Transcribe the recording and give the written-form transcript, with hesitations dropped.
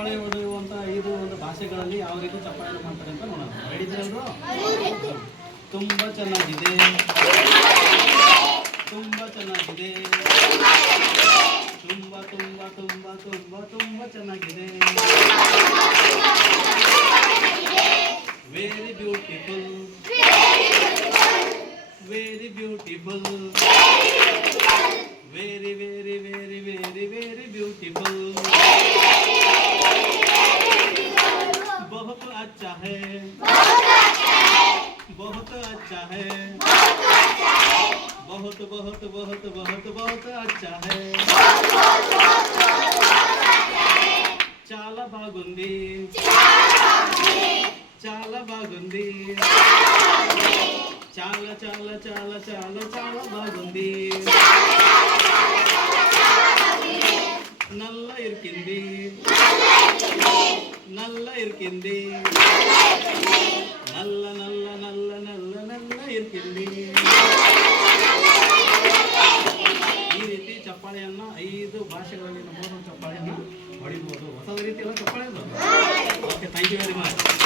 ಚಪ್ಪಾಳೆ ಹೊಡೆಯುವಂಥ 5 ಒಂದು ಭಾಷೆಗಳಲ್ಲಿ ಯಾವ ರೀತಿ ಚಪ್ಪಾಳೆ ಮಾಡ್ತಾರೆ ಅಂತ ನೋಡೋಣ. ಹೇಳಿದ್ರಲ್ರು? ತುಂಬ ಚೆನ್ನಾಗಿದೆ, ತುಂಬ ಚೆನ್ನಾಗಿದೆ, ತುಂಬ ತುಂಬ ತುಂಬ ತುಂಬ ತುಂಬ ಚೆನ್ನಾಗಿದೆ, very beautiful, very beautiful, very very very very very beautiful, बहुत अच्छा है, बहुत अच्छा है, बहुत बहुत बहुत बहुत बहुत अच्छा है, చాలా బాగుంది, చాలా బాగుంది, చాలా చాలా చాలా చాలా చాలా బాగుంది, నల్ల ఇరికింది, నల్ల ఇరికింది, నల్ల నల్ల నల్ల నల్ల నల్ల ఇరికింది. ಈ ರೀತಿ ಚಪ್ಪಾಳೆಯನ್ನು 5 ಭಾಷೆಗಳಲ್ಲಿ 3 ಚಪ್ಪಾಳೆಯನ್ನು ಹೊಡಿಬೋದು. ಹೊಸ ರೀತಿ ಎಲ್ಲ ಚಪ್ಪಾಳೆ. Okay, thank you very much.